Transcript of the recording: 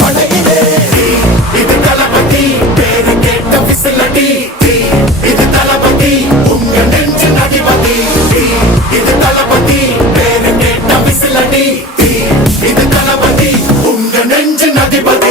படையிலே இது தளபதி பேரு கேட்ட விசிலடி இது தளபதி உங்க நெஞ்சின் அதிபதி இது தளபதி பேரு கேட்ட விசிலடி இது தளபதி உங்க நெஞ்சின் அதிபதி